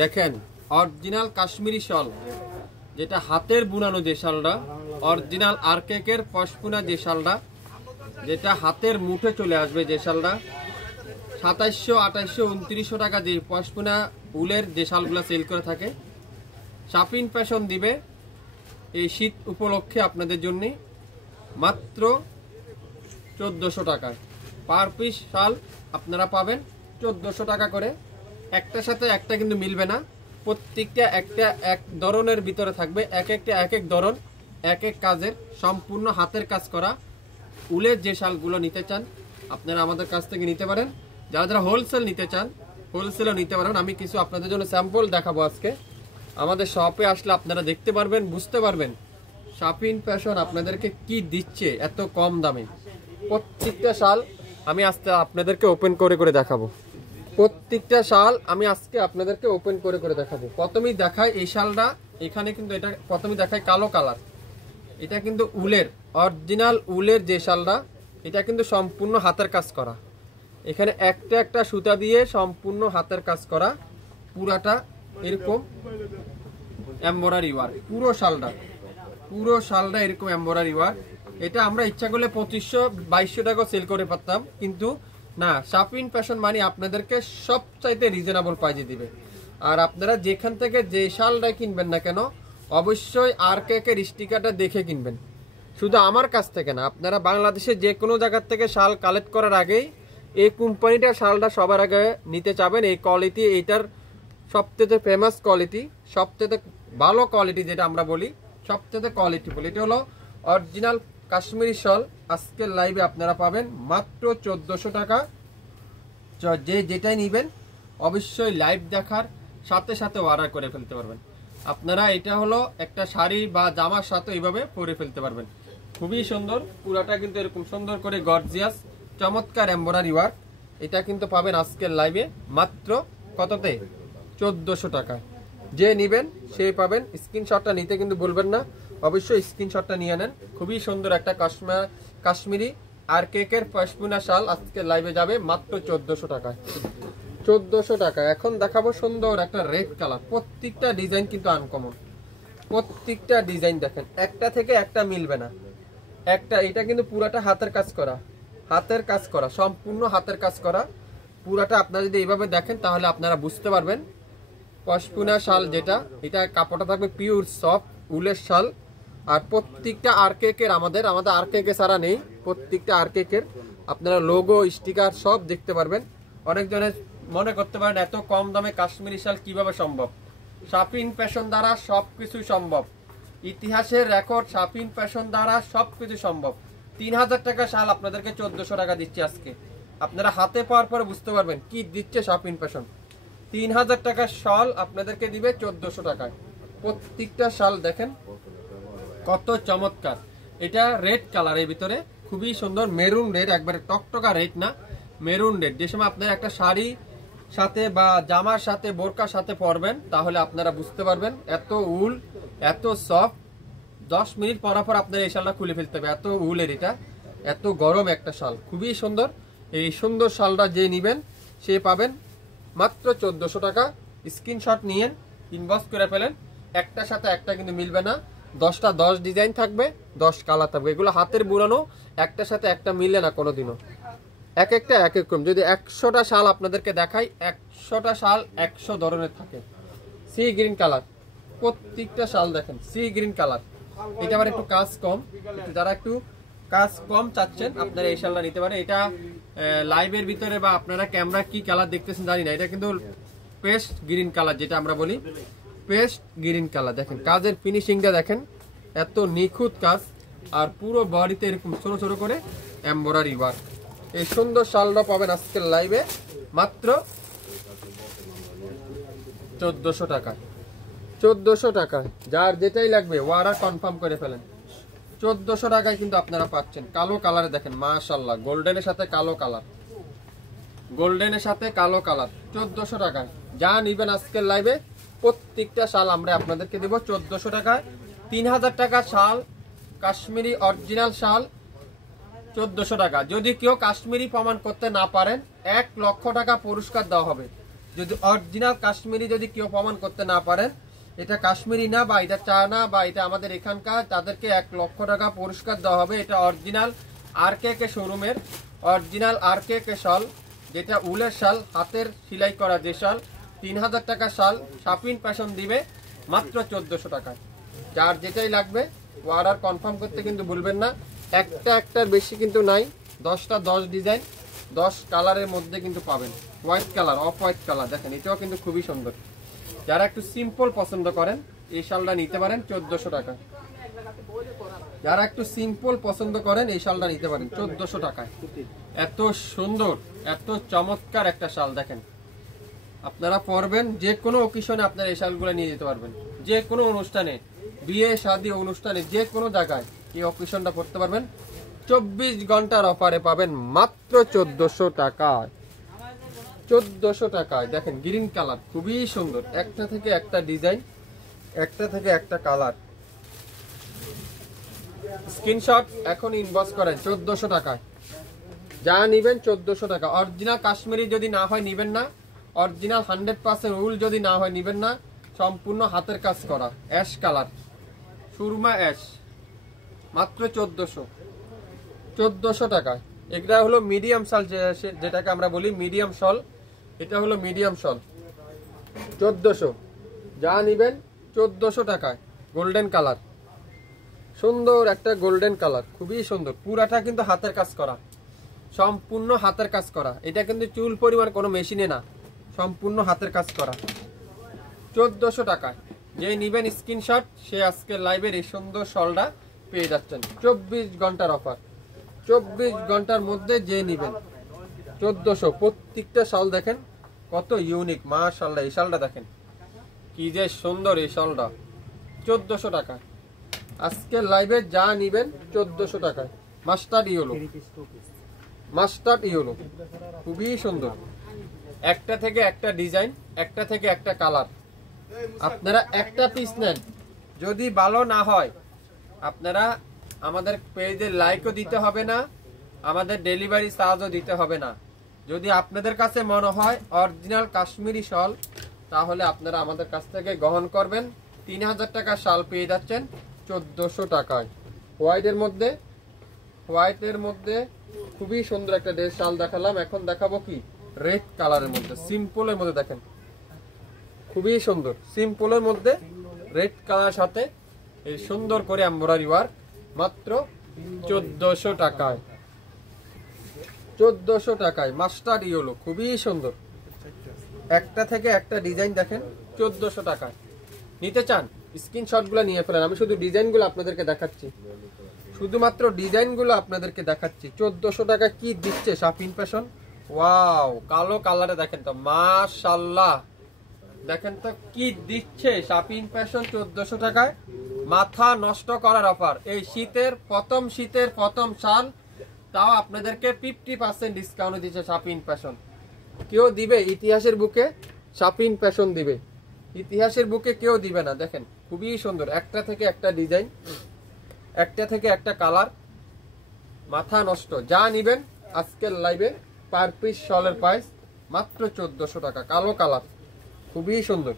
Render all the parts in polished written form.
দেখেন অরিজিনাল কাশ্মীরি শাল, যেটা হাতের বুনানো যে শালটা, অরিজিনাল আরকেকের পশমিনা যে শালটা, যেটা হাতের মুঠে চলে আসবে যে শালটা, 2700, 2800, 2900 টাকা যে পশমিনা উলের যে শালগুলো সেল করে থাকে, শাপিন ফ্যাশন দিবে এই শীত উপলক্ষে আপনাদের জন্য মাত্র 1400 টাকায়। পার পিস শাল আপনারা পাবেন 1400 টাকা করে। একটার সাথে একটা কিন্তু মিলবে না, প্রত্যেকটা একটা এক ধরনের ভিতরে থাকবে, এক একটা এক এক ধরন, এক এক কাজের, সম্পূর্ণ হাতের কাজ করা উলের যে শালগুলো নিতে চান আপনারা আমাদের কাছ থেকে নিতে পারেন। যারা যারা হোলসেল নিতে চান হোলসেলও নিতে পারেন। আমি কিছু আপনাদের জন্য স্যাম্পল দেখাবো আজকে। আমাদের শপে আসলে আপনারা দেখতে পারবেন, বুঝতে পারবেন শাপিন ফ্যাশন আপনাদেরকে কি দিচ্ছে এত কম দামে। প্রত্যেকটা শাল আমি আজকে আপনাদেরকে ওপেন করে করে দেখাবো। প্রত্যেকটা শাল আমি আজকে আপনাদেরকে ওপেন করে করে দেখাবো। প্রথমেই দেখাই এই শালটা, এখানে কিন্তু এটা প্রথমেই দেখাই কালো কালার। এটা কিন্তু উলের, অরিজিনাল উলের যে শালটা, এটা কিন্তু সম্পূর্ণ হাতের কাজ করা। এখানে একটা একটা সুতা দিয়ে সম্পূর্ণ হাতের কাজ করা, পুরাটা এরকম এমব্রয়ডারি ওয়ার্ক। পুরো শালটা এরকম এমব্রয়ডারি ওয়ার্ক। এটা আমরা ইচ্ছা করলে 2500, 2200 টাকা সেল করে পারতাম, কিন্তু না, শাপিন ফ্যাশন মানে আপনাদেরকে সবচাইতে রিজনেবল প্রাইজে দিবে। আর আপনারা যেখান থেকে যে শালটা কিনবেন না কেন অবশ্যই আরকেকের স্টিকারটা দেখে কিনবেন। শুধু আমার কাছ থেকে না, আপনারা বাংলাদেশে যে কোনো জায়গার থেকে শাল কালেক্ট করার আগেই এই কোম্পানিটার শালটা সবার আগে নিতে চাবেন। এই কোয়ালিটি, এইটার সবথেকে ফেমাস কোয়ালিটি, সবথেকে ভালো কোয়ালিটি যেটা আমরা বলি, সবথেকে কোয়ালিটি বলি, এটা হলো অরিজিনাল কাশ্মীরি শাল। আজকের লাইভে আপনারা পাবেন মাত্র 1400 টাকা। যে যেটাই নেবেন অবশ্যই লাইভ দেখার সাথে সাথে অর্ডার করে ফেলতে পারবেন আপনারা। এটা হলো একটা শাড়ি বা জামার সাথে এইভাবে পরে ফেলতে পারবেন। খুবই সুন্দর, পুরাটা কিন্তু এরকম সুন্দর করে গর্জিয়াস চমৎকার এমব্রয়ডারি ওয়ার্ক। এটা কিন্তু পাবেন আজকের লাইভে মাত্র কততে? 1400 টাকায়। যে নেবেন সে পাবেন। স্ক্রিনশটটা নিতে কিন্তু বলবেন না, অবশ্যই স্ক্রিনশটটা নিয়ে নেন। খুবই সুন্দর একটা কাশ্মীরি আরকেকের পশমিনা শাল আজকে লাইভে যাবে মাত্র 1400 টাকায়। 1400 টাকা। এখন দেখাবো সুন্দর একটা রেড কালার। প্রত্যেকটা ডিজাইন কিন্তু আনকমন, প্রত্যেকটা ডিজাইন দেখেন একটা থেকে একটা মিলবে না। একটা এটা কিন্তু পুরাটা হাতের কাজ করা, হাতের কাজ করা, সম্পূর্ণ হাতের কাজ করা পুরাটা। আপনারা যদি এইভাবে দেখেন তাহলে আপনারা বুঝতে পারবেন পশমিনা শাল যেটা, এটা কাপড়টা থাকবে পিওর সফট উলের শাল। আর প্রত্যেকটা আরকেকের, আমাদের আরকেকে ছাড়া নেই, প্রত্যেকটা আরকেকের আপনারা লোগো স্টিকার সব দেখতে পারবেন। অনেকজনের মনে করতে পারেন এত কম দামে কাশ্মীরি শাল কিভাবে সম্ভব? শাপিন ফ্যাশন দ্বারা সবকিছু সম্ভব। ইতিহাসের রেকর্ড, শাপিন ফ্যাশন দ্বারা সবকিছু সম্ভব। 3000 টাকা শাল আপনাদেরকে 1400 টাকা দিচ্ছে আজকে। আপনারা হাতে পাওয়ার পরে বুঝতে পারবেন কি দিচ্ছে শাপিন ফ্যাশন। 3000 টাকার শাল আপনাদেরকে দিবে 1400 টাকায়। প্রত্যেকটা শাল দেখেন কত চমৎকার। এটা রেড কালারের ভিতরে খুবই সুন্দর, মেরুন রেড, একবারে টকটকা রেড না, মেরুন রেড। যে সময় আপনারা একটা শাড়ি সাথে বা জামার সাথে বোরকার সাথে পরবেন তাহলে আপনারা বুঝতে পারবেন এত উল, এত সফট। 10 মিনিট পর পর আপনারা এই শালটা খুলে ফেলতে হবে, এত উলের এটা, এত গরম একটা শাল, খুবই সুন্দর। এই সুন্দর শালটা যে নেবেন সে পাবেন মাত্র 1400 টাকা। স্ক্রিনশট নিয়ে ইনবক্স করে ফেলেন। একটার সাথে একটা কিন্তু মিলবে না, 10টা 10 ডিজাইন থাকবে, 10 কালার থাকবে। এগুলো হাতের বুনানো, একটার সাথে একটা মিলে না কোনোদিনও, এক একটা এক এক রকম। যদি 100টা শাল আপনাদেরকে দেখাই, 100টা শাল 100 ধরনের থাকে। সি গ্রিন কালার, প্রত্যেকটা শাল দেখেন সি গ্রিন কালার। এটা আবার একটু কাজ কম, যারা একটু কাজ কম চাচ্ছেন আপনারা এই শালটা নিতে পারেন। এটা লাইভের ভিতরে বা আপনারা ক্যামেরা কি কালার দেখতেছেন জানি না, এটা কিন্তু পেস্ট গ্রিন কালার যেটা আমরা বলি, পেস্ট গ্রিন কালার। দেখেন কাজের ফিনিশিংটা দেখেন, এত নিখুঁত কাজ। আর পুরো বডিতে এরকম ছোট ছোট করে এমব্রয়ডারি ওয়ার্ক। এই সুন্দর শালটা পাবেন আজকের লাইভে মাত্র 1400 টাকায়। 1400 টাকায় যার যেটাই লাগবে অর্ডার কনফার্ম করে ফেলেন। 1400 টাকায় কিন্তু আপনারা পাচ্ছেন। কালো কালারে দেখেন মাশাআল্লাহ, গোল্ডেনের সাথে কালো কালার, গোল্ডেনের সাথে কালো কালার। 1400 টাকায় যা নিবেন আজকের লাইভে প্রত্যেকটা শাল আমরা আপনাদেরকে দেব 1400 টাকায়। 3000 টাকা শাল, কাশ্মীরি অরিজিনাল শাল 1400 টাকা। যদি কেউ কাশ্মীরি প্রমাণ করতে না পারেন 1 লক্ষ টাকা পুরস্কার দেওয়া হবে। যদি অরিজিনাল কাশ্মীরি যদি কেউ প্রমাণ করতে না পারেন এটা কাশ্মীরি না বা এটা চায়না বা এটা আমাদের এখানকার, তাদেরকে 1 লক্ষ টাকা পুরস্কার দেওয়া হবে। এটা অরিজিনাল RKK শোরুমের অরিজিনাল RKK শাল, যেটা উলের শাল, হাতের সেলাই করা যে শাল। 3000 টাকা শাল শাপিন ফ্যাশন দিবে মাত্র 1400 টাকায়। যার যেটাই লাগবে অর্ডার কনফার্ম করতে কিন্তু ভুলবেন না। একটার বেশি কিন্তু নাই, 10টা 10 ডিজাইন 10 কালারের মধ্যে কিন্তু পাবেন। White colour, off white colour দেখেন, এটাও কিন্তু খুবই সুন্দর। যারা একটু সিম্পল পছন্দ করেন এই শালটা নিতে পারেন 1400 টাকা। যারা একটু সিম্পল পছন্দ করেন এই শালটা নিতে পারেন 1400 টাকায়। এত সুন্দর, এত চমৎকার একটা শাল দেখেন, আপনারা পরবেন যে কোনো অকেশনে, আপনারা এই শালগুলো নিয়ে যেতে পারবেন। যে কোনো অনুষ্ঠানে, বিয়ে শাদী অনুষ্ঠানে, যে কোনো জায়গায় এই অকেশনটা পড়তে পারবেন। 24 ঘন্টার অফারে পাবেন মাত্র 1400 টাকায়। 1400 টাকায় দেখেন, গ্রিন কালার খুবই সুন্দর, একটা থেকে একটা ডিজাইন, একটা থেকে একটা কালার। স্ক্রিনশট এখন ইনবক্স করেন 1400 টাকায়। যা নিবেন 1400 টাকা। অরিজিনাল কাশ্মীরি যদি না হয় নিবেন না, অরিজিনাল 100% উল যদি না হয় নিবেন না। সম্পূর্ণ হাতের কাজ করা অ্যাশ কালার, সুরমা অ্যাশ, মাত্র 1400 টাকায়। এটা হলো মিডিয়াম শাল, যেটাকে আমরা বলি মিডিয়াম শল। এটা হলো মিডিয়াম শল 1400। যা নিবেন 1400 টাকায়। গোল্ডেন কালার, সুন্দর একটা গোল্ডেন কালার, খুবই সুন্দর। পুরাটা কিন্তু হাতের কাজ করা, সম্পূর্ণ হাতের কাজ করা। এটা কিন্তু চুল পরিমাণ কোনো মেশিনে না, সম্পূর্ণ হাতের কাজ করা। 1400 টাকায় যে নিবেন স্ক্রিনশট, সে আজকে লাইভের এই সুন্দর শলটা পেয়ে যাচ্ছেন। 24 ঘন্টার অফার, 24 ঘন্টার মধ্যে যে নিবেন 1400। প্রত্যেকটা শাল দেখেন কত ইউনিক, মাশাআল্লাহ। এই শালটা দেখেন কি যে সুন্দর, এই শালটা 1400 টাকা। আজকে লাইভে যা নিবেন 1400 টাকায়। মাস্টার্ড ইয়েলো, মাস্টার্ড ইয়েলো খুবই সুন্দর, একটা থেকে একটা ডিজাইন, একটা থেকে একটা কালার। আপনারা একটা পিস নেন, যদি ভালো না হয় আপনারা আমাদের পেজে লাইকও দিতে হবে না, আমাদের ডেলিভারি চার্জও দিতে হবে না। যদি আপনাদের কাছে মনে হয় অরিজিনাল কাশ্মীরি শাল, তাহলে আপনারা আমাদের কাছ থেকে গ্রহণ করবেন। 3000 টাকা শাল পেয়ে যাচ্ছেন 1400 টাকায়। হোয়াইটের মধ্যে খুবই সুন্দর একটা ড্রেস শাল দেখালাম। এখন দেখাবো কি রেড কালারের মধ্যে, সিম্পলের মধ্যে দেখেন খুবই সুন্দর। সিম্পলের মধ্যে রেড কালার সাথে এই সুন্দর করে এমব্রয়ডারি ওয়ার্ক, মাত্র 1400 টাকায়। 1400 টাকায় মাস্টার্ড ইয়েলো খুবই সুন্দর, একটা থেকে একটা ডিজাইন দেখেন 1400 টাকায়। নিতে চান স্ক্রিনশটগুলো নিয়ে ফেলেন। আমি শুধু ডিজাইনগুলো আপনাদেরকে দেখাচ্ছি, শুধুমাত্র ডিজাইনগুলো আপনাদেরকে দেখাচ্ছি। 1400 টাকা কি দিচ্ছে শাপিন ফ্যাশন। ওয়াও, কালো কালারে দেখেন তো, মাশাআল্লাহ দেখেন তো কি দিচ্ছে শাপিন ফ্যাশন 1400 টাকায়। মাথা নষ্ট করার অফার। এই শীতের প্রথম শাল, তাও আপনাদেরকে 50% ডিসকাউন্ট দিচ্ছে শাপিন ফ্যাশন। কেউ দিবে ইতিহাসের বুকে? শাপিন ফ্যাশন দিবে, ইতিহাসের বুকে কেউ দিবে না। দেখেন খুবই সুন্দর, একটা থেকে একটা ডিজাইন, একটা থেকে একটা কালার, মাথা নষ্ট। যা নিবেন আজকের লাইভে পার পিস শলের প্রাইস মাত্র 1400 টাকা। কালো কালার খুবই সুন্দর,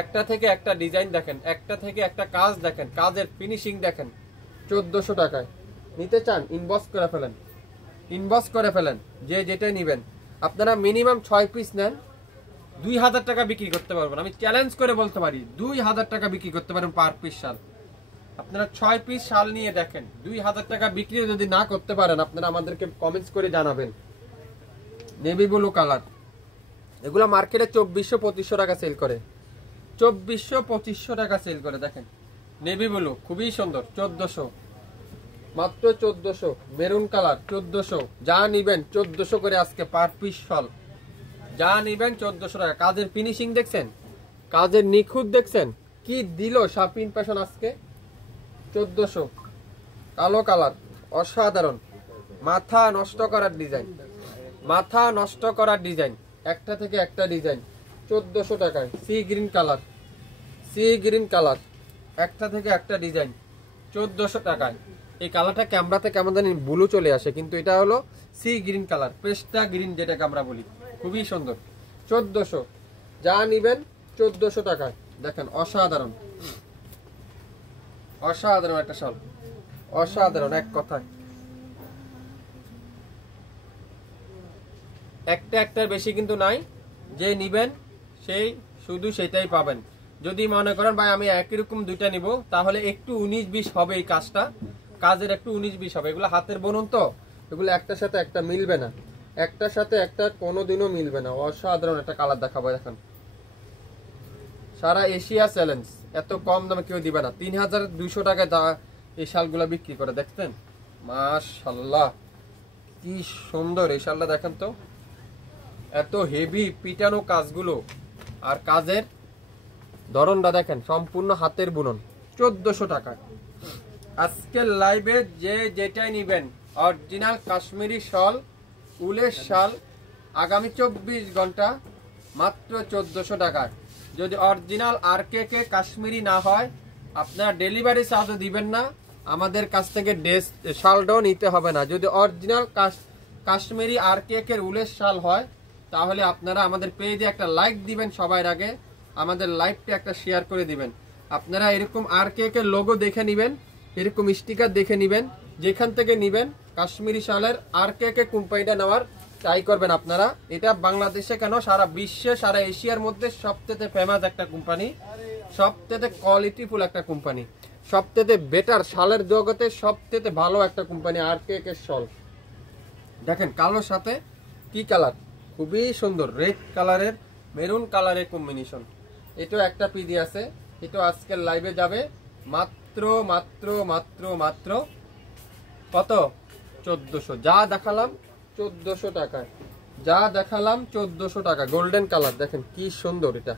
একটা থেকে একটা ডিজাইন দেখেন, একটা থেকে একটা কাজ দেখেন, কাজের ফিনিশিং দেখেন। 1400 টাকায় নিতে চান ইনবক্স করে ফেলেন, যে যেটাই নিবেন। আপনারা মিনিমাম 6 পিস নেন, 2000 টাকা বিক্রি করতে পারবেন। আমি চ্যালেঞ্জ করে বলতে পারি 2000 টাকা বিক্রি করতে পারেন পার পিস শাল। আপনারা 6 পিস শাল নিয়ে দেখেন, 2000 টাকা বিক্রি যদি না করতে পারেন আপনারা আমাদেরকে কমেন্টস করে জানাবেন। নেভি ব্লু কালার, এগুলো মার্কেটে 2400-2500 টাকা সেল করে, 2400-2500 টাকা সেল করে। দেখেন নেভি ব্লু খুবই সুন্দর, 1400, মাত্র 1400। Maroon colour 1400। যা নিবেন 1400 করে আজকে পার পিস শাল। যা নিবেন 1400 টাকা। কাজের ফিনিশিং দেখছেন, কাজের নিখুঁত দেখছেন, কি দিল শাপিন ফ্যাশন আজকে 1400। কালো কালার অসাধারণ, মাথা নষ্ট করার ডিজাইন, মাথা নষ্ট করার ডিজাইন, একটা থেকে একটা ডিজাইন 1400 টাকায়। সি গ্রিন কালার, একটা থেকে একটা ডিজাইন 1400 টাকায়। এই কালারটা ক্যামেরাতে কেমন জানি ব্লু চলে আসে, কিন্তু এটা হলো সি গ্রিন কালার, পেস্টা গ্রিন যেটাকে আমরা বলি, খুবই সুন্দর। 1400, যা নিবেন 1400 টাকায়। দেখেন অসাধারণ, অসাধারণ একটা শাল, অসাধারণ এক কথায়। একটার বেশি কিন্তু নাই, যে নিবেন সেই শুধু সেটাই পাবেন। যদি মনে করেন ভাই আমি একই রকম দুইটা নিব, তাহলে একটু 19-20 হবে এই কাজটা, কাজের একটু 19-20 হবে। এগুলো হাতের বুনন তো, এগুলো একটার সাথে একটা মিলবে না, একটার সাথে একটা কোনোদিনও মিলবে না। অসাধারণ একটা কালার দেখাবো, দেখেন সারা এশিয়া চ্যালেঞ্জ, এত কম দামে কেউ দিবে না। 3200 টাকায় এই শালগুলা বিক্রি করে, দেখতেন মাশাআল্লাহ কি সুন্দর এই শালটা। দেখেন তো এত হেভি পিটানো কাজগুলো, আর কাজের ধরনটা দেখেন সম্পূর্ণ হাতের বুনন। 1400 টাকায় আজকের লাইভে যে যেটাই নিবেন, অরিজিনাল কাশ্মীরি শাল, উলের শাল, আগামী 24 ঘন্টা মাত্র 1400 টাকায়। যদি অরিজিনাল আরকেকে কাশ্মীরি না হয়, আপনারা ডেলিভারি চার্জও দিবেন না, আমাদের কাছ থেকে শালটাও নিতে হবে না। যদি অরিজিনাল কাশ্মীরি আরকেকের উলের শাল হয়, তাহলে আপনারা আমাদের পেজে একটা লাইক দিবেন, সবার আগে আমাদের লাইভটা একটা শেয়ার করে দিবেন। আপনারা এরকম আরকেকের লোগো দেখে নেবেন, এরকম স্টিকার দেখে নেবেন, যেখান থেকে নেবেন কাশ্মীরি শালের আরকেকে কোম্পানিটা নেওয়ার ট্রাই করবেন আপনারা। এটা বাংলাদেশে কেন, সারা বিশ্বে, সারা এশিয়ার মধ্যে সবথেকে ফেমাস একটা কোম্পানি, সবথেকে কোয়ালিটিফুল একটা কোম্পানি, সবথেকে বেটার শালের জগতে সবথেকে ভালো একটা কোম্পানি আরকেকের শাল। দেখেন কালোর সাথে কি কালার, খুবই সুন্দর, রেড কালারের মেরুন কালারের কম্বিনেশন। এটাও একটা পিডি আছে, এটা আজকের লাইভে যাবে মাত্র মাত্র মাত্র মাত্র কত, 1400। যা দেখালাম 1400 টাকায়, যা দেখালাম 1400 টাকা। গোল্ডেন কালার দেখেন কি সুন্দর। এটা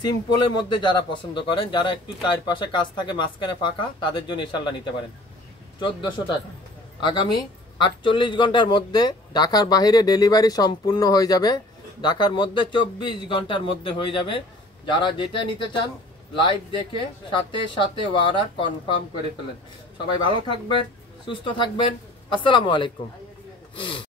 সিম্পলের মধ্যে যারা পছন্দ করেন, যারা একটু চারপাশে কাজ থাকে মাঝখানে ফাঁকা, তাদের জন্য এই শালটা নিতে পারেন 1400 টাকা। আগামী 48 ঘন্টার মধ্যে ঢাকার বাইরে ডেলিভারি সম্পূর্ণ হয়ে যাবে, ঢাকার মধ্যে 24 ঘন্টার মধ্যে হয়ে যাবে। যারা যেটা নিতে চান লাইভ দেখে সাথে সাথে অর্ডার কনফার্ম করে ফেলেন। সবাই ভালো থাকবেন, সুস্থ থাকবেন, আসসালামু আলাইকুম।